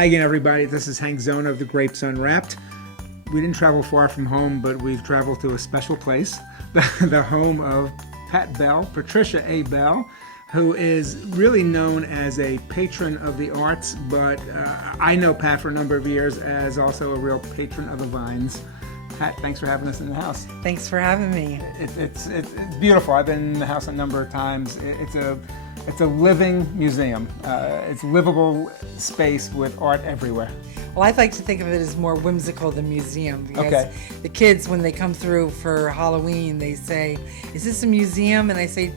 Hi again, everybody. This is Hank Zona of the Grapes Unwrapped. We didn't travel far from home, but we've traveled to a special place, the home of Pat Bell, Patricia A. Bell, who is really known as a patron of the arts, but I know Pat for a number of years as also a real patron of the vines. Pat, thanks for having us in the house. Thanks for having me. It's beautiful. I've been in the house a number of times. It's a living museum. It's livable space with art everywhere. Well, I like to think of it as more whimsical than museum because the kids, when they come through for Halloween, they say, "Is this a museum?" And I say,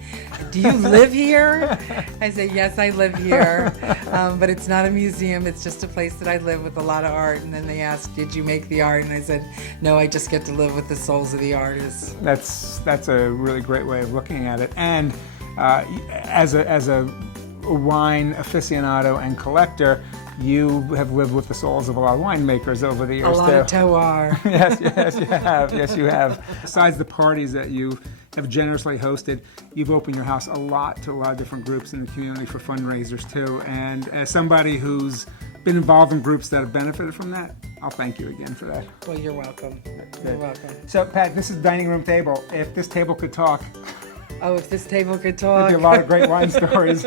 "Do you live here?" I say, "Yes, I live here, but it's not a museum. It's just a place that I live with a lot of art." And then they ask, "Did you make the art?" And I said, "No, I just get to live with the souls of the artists." That's a really great way of looking at it. And as a wine aficionado and collector, you have lived with the souls of a lot of winemakers over the years. A lot of terroir. Yes, you have. Yes, you have. Besides the parties that you have generously hosted, you've opened your house a lot to a lot of different groups in the community for fundraisers too. And as somebody who's been involved in groups that have benefited from that, I'll thank you again for that. Well, you're welcome. You're welcome. So, Pat, this is the dining room table. If this table could talk, oh, if this table could talk. there'd be a lot of great wine stories.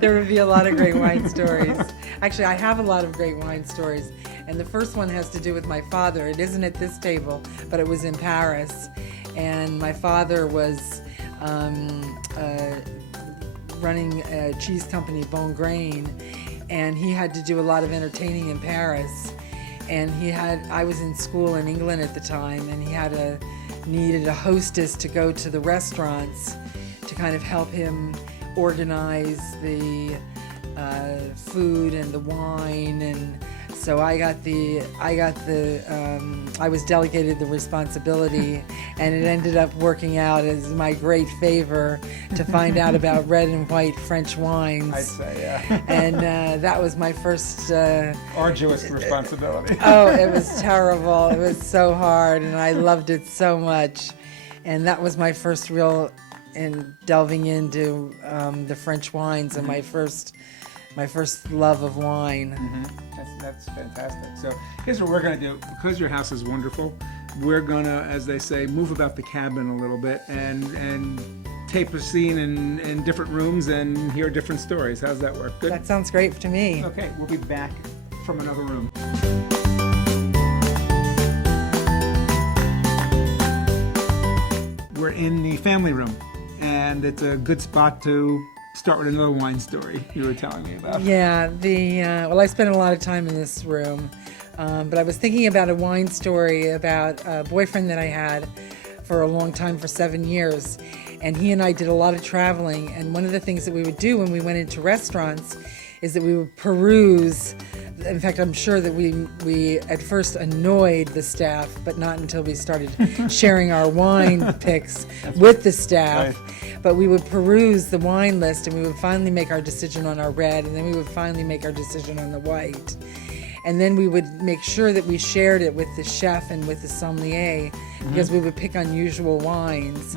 There would be a lot of great wine stories. Actually, I have a lot of great wine stories. And the first one has to do with my father. It isn't at this table, but it was in Paris. And my father was running a cheese company, Bon Grain. And he had to do a lot of entertaining in Paris. And I was in school in England at the time, and he needed a hostess to go to the restaurants to kind of help him organize the food and the wine, and so I was delegated the responsibility, and it ended up working out as my great favor to find out about red and white French wines. I'd say, yeah. And that was my first arduous responsibility. Oh, it was terrible. It was so hard, and I loved it so much. And that was my first real in delving into the French wines, and my first love of wine. Mm-hmm. That's fantastic. So here's what we're going to do. Because your house is wonderful, we're going to, as they say, move about the cabin a little bit and tape a scene in different rooms and hear different stories. How's that work? Good? That sounds great to me. Okay, we'll be back from another room. We're in the family room, and it's a good spot to start with another wine story you were telling me about. Yeah, well, I spent a lot of time in this room, but I was thinking about a wine story about a boyfriend that I had for a long time, for 7 years, and he and I did a lot of traveling, and one of the things that we would do when we went into restaurants is that we would peruse. In fact, I'm sure that we at first annoyed the staff, but not until we started sharing our wine picks with the staff. Right. But we would peruse the wine list, and we would finally make our decision on our red, and then we would finally make our decision on the white. And then we would make sure that we shared it with the chef and with the sommelier, because we would pick unusual wines.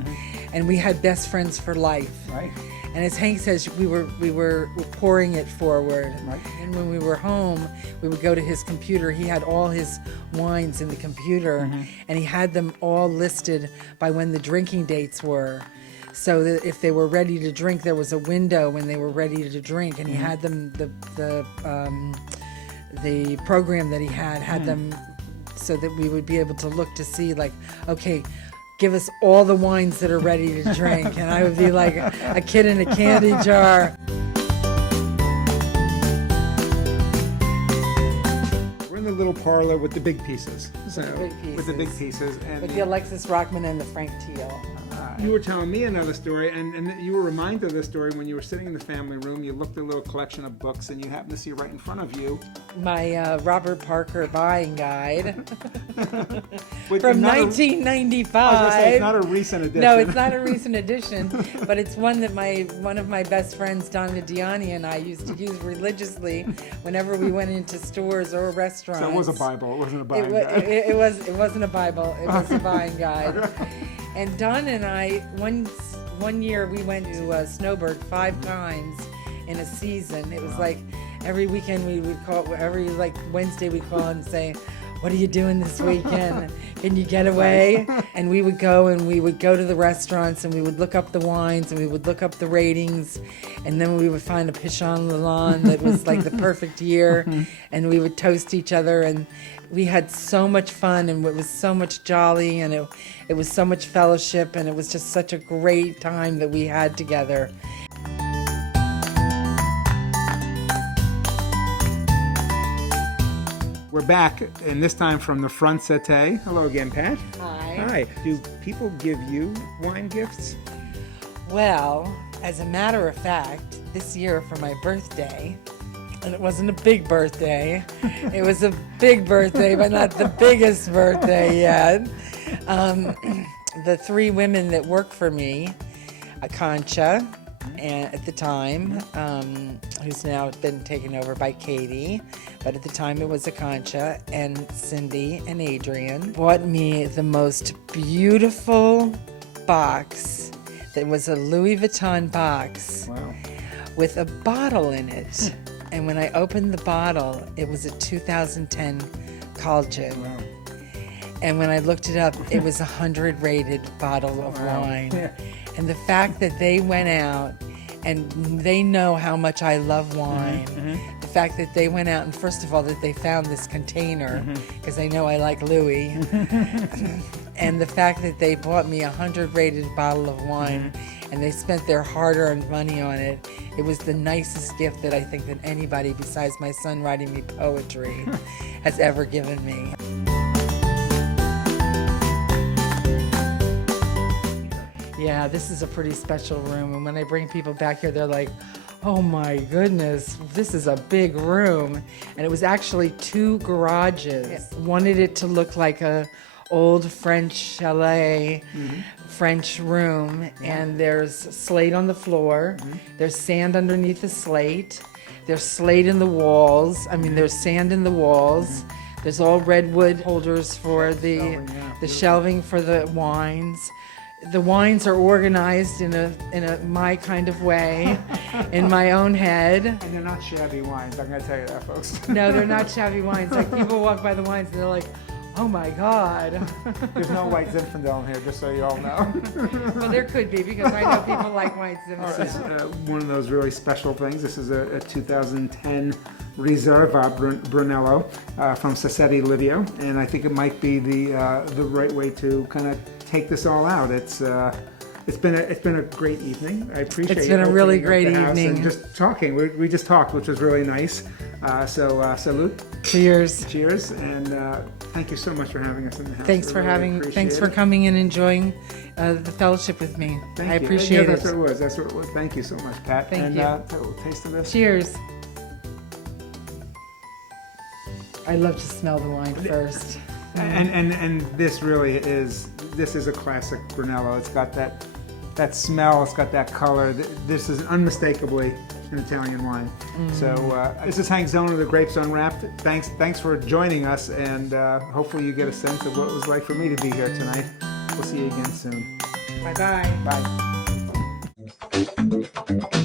And we had best friends for life. Right. And as Hank says, we were pouring it forward. Right. And when we were home, we would go to his computer. He had all his wines in the computer, and he had them all listed by when the drinking dates were. So that if they were ready to drink, there was a window when they were ready to drink, and he had them the program that he had them so that we would be able to look to see, like, okay, give us all the wines that are ready to drink. And I would be like a kid in a candy jar. We're in the little parlor with the big pieces. With the big pieces. And With the Alexis Rockman and the Frank Teal. you were telling me another story, and you were reminded of this story when you were sitting in the family room. You looked at a little collection of books, and you happened to see right in front of you My Robert Parker buying guide With from not 1995. I was going to say, it's not a recent edition. No, it's not a recent edition, but it's one that one of my best friends, Donna Diani, and I used to use religiously whenever we went into stores or restaurants. So it was a Bible. It wasn't a buying guide. It wasn't a Bible. It was a buying guide. And Don and I, one year we went to Snowbird 5 times in a season. It was like every weekend we would call, every like Wednesday we call and say, what are you doing this weekend? Can you get away? And we would go to the restaurants and we would look up the wines and we would look up the ratings, and then we would find a Pichon Lalande that was like the perfect year, and we would toast each other, and we had so much fun, and it was so much jolly, and it was so much fellowship, and it was just such a great time that we had together. We're back, and this time from the front settee. Hello again, Pat. Hi. Hi. Do people give you wine gifts? Well, as a matter of fact, this year for my birthday, and it wasn't a big birthday, it was a big birthday, but not the biggest birthday yet. The three women that work for me, Concha, and at the time, who's now been taken over by Katie, but at the time it was Concha, and Cindy and Adrian, bought me the most beautiful box. That was a Louis Vuitton box. Wow. With a bottle in it. And when I opened the bottle, it was a 2010 Colgin. Wow. And when I looked it up, it was a 100 rated bottle of wine. Yeah. And the fact that they went out and they know how much I love wine. The fact that they went out and first of all that they found this container, because they know I like Louis. And the fact that they bought me a 100 rated bottle of wine and they spent their hard-earned money on it. It was the nicest gift that I think that anybody besides my son writing me poetry has ever given me. Yeah, this is a pretty special room, and when I bring people back here, they're like, oh my goodness, this is a big room. And it was actually two garages. Yes. Wanted it to look like a old French chalet, French room, and there's slate on the floor, there's sand underneath the slate, there's slate in the walls, there's sand in the walls, there's all redwood holders for the shelving for the wines. The wines are organized in a my kind of way, in my own head. And they're not shabby wines, I'm going to tell you that, folks. No, they're not shabby wines. Like, people walk by the wines and they're like, oh my God. There's no white Zinfandel in here, just so you all know. Well, there could be, because I know people like white Zinfandel. This is one of those really special things. This is a 2010 Riserva Brunello from Sassetti Livio, and I think it might be the right way to kind of take this all out. It's been a great evening. I appreciate it. It's been a really great evening. And just talking. We just talked, which was really nice. So salute. Cheers. Cheers, and thank you so much for having us in the house. Thanks for coming and enjoying the fellowship with me. I appreciate it. That's what it was. That's what it was. Thank you so much, Pat. Thank you. And taste of this. Cheers. I love to smell the wine first. And this really is a classic Brunello. It's got that smell, it's got that color. This is unmistakably an Italian wine. So this is Hank Zona of the Grapes Unwrapped. Thanks for joining us, and hopefully you get a sense of what it was like for me to be here tonight. We'll see you again soon. Bye-bye. Bye.